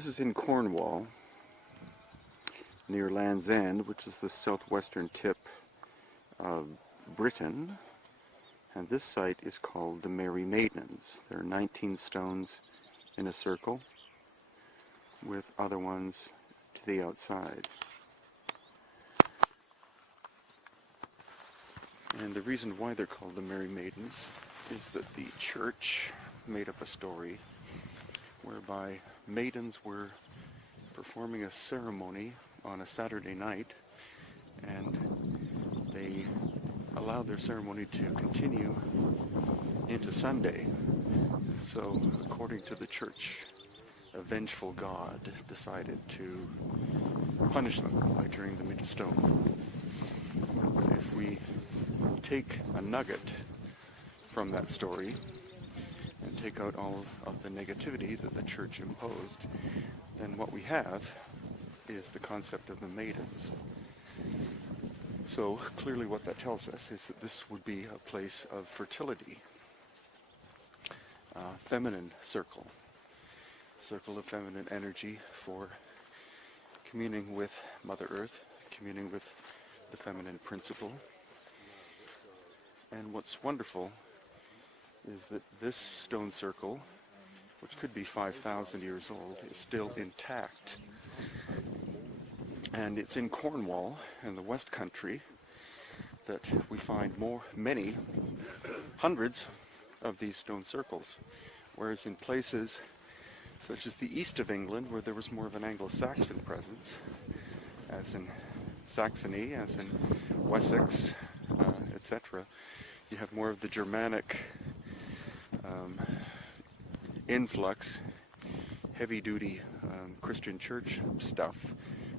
This is in Cornwall, near Land's End, which is the southwestern tip of Britain. And this site is called the Merry Maidens. There are 19 stones in a circle, with other ones to the outside. And the reason why they're called the Merry Maidens is that the church made up a story whereby maidens were performing a ceremony on a Saturday night, and they allowed their ceremony to continue into Sunday. So, according to the church, a vengeful God decided to punish them by turning them into stone. If we take a nugget from that story and take out all of the negativity that the church imposed, then what we have is the concept of the maidens. So clearly what that tells us is that this would be a place of fertility, feminine circle of feminine energy for communing with Mother Earth, communing with the feminine principle. And what's wonderful is that this stone circle, which could be 5,000 years old, is still intact. And it's in Cornwall, in the West Country, that we find many hundreds of these stone circles. Whereas in places such as the east of England, where there was more of an Anglo-Saxon presence, as in Saxony, as in Wessex, etc., you have more of the Germanic influx, heavy-duty Christian church stuff,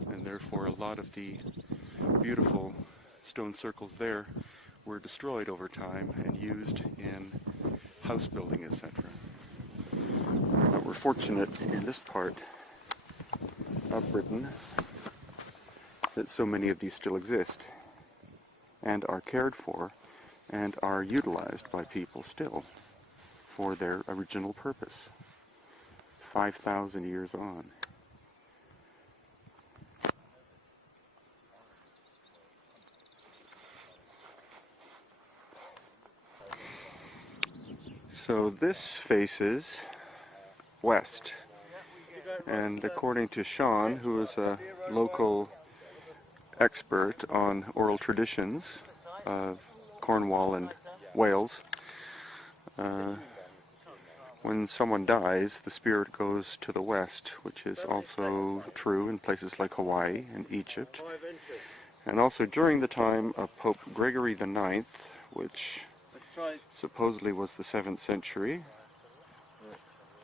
and therefore a lot of the beautiful stone circles there were destroyed over time and used in house building, etc. But we're fortunate in this part of Britain that so many of these still exist and are cared for and are utilized by people still for their original purpose, 5,000 years on. So this faces west, and according to Sean, who is a local expert on oral traditions of Cornwall and Wales, when someone dies, the spirit goes to the west, which is also true in places like Hawaii and Egypt, and also during the time of Pope Gregory IX, which supposedly was the 7th century,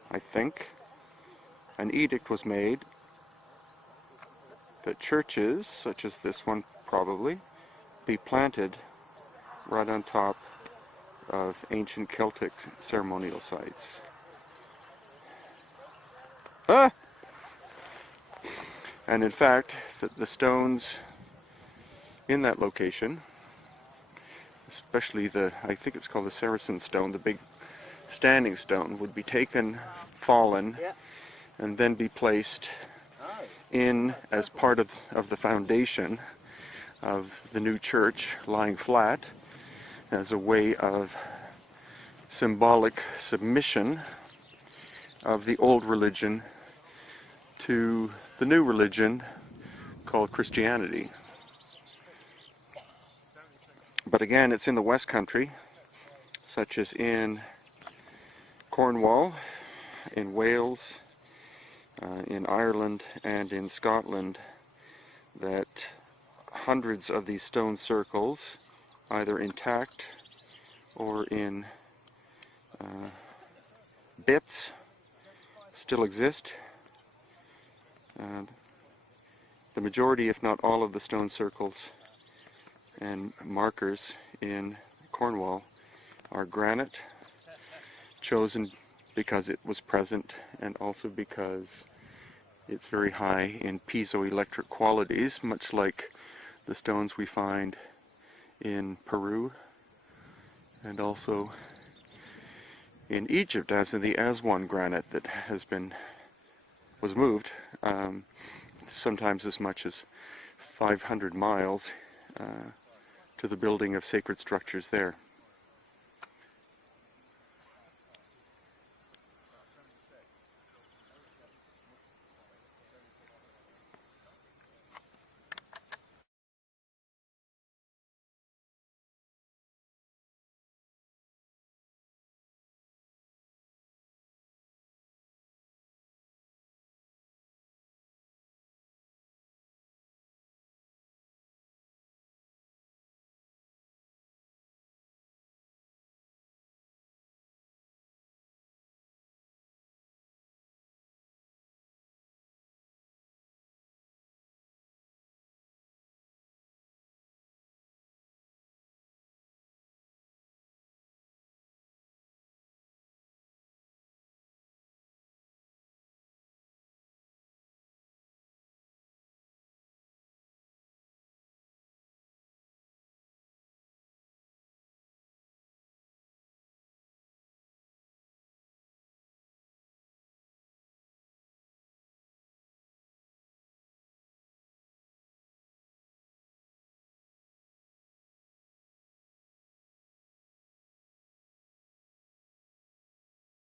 I think, an edict was made that churches, such as this one probably, be planted right on top of ancient Celtic ceremonial sites. And in fact, the stones in that location, especially I think it's called the Saracen stone, the big standing stone, would be taken, fallen, and then be placed in as part of the foundation of the new church, lying flat, as a way of symbolic submission of the old religion to the new religion called Christianity. But again, it's in the West Country, such as in Cornwall, in Wales, in Ireland, and in Scotland, that hundreds of these stone circles, either intact or in bits, still exist. The majority, if not all, of the stone circles and markers in Cornwall are granite, chosen because it was present and also because it's very high in piezoelectric qualities, much like the stones we find in Peru and also in Egypt, as in the Aswan granite that has been was moved, sometimes as much as 500 miles, to the building of sacred structures there.